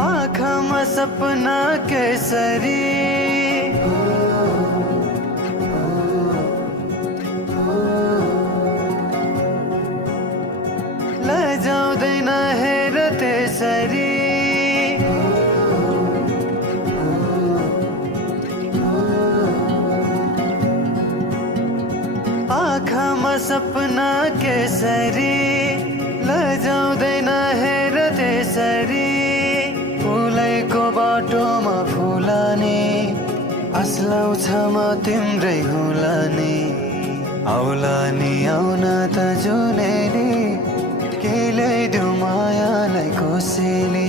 आँखामा सपना केसरी लजाउँदैन हेर त्यसरी आँखामा सपना केसरी लजाउँदैन हेर त्यसरी फुलैको बाटोमा फुलानी अस्लाउँछ म तिम्रै हुलानी आउलानी आउन त जुनेली के ल्याइदेऊ मायालाई कोसेली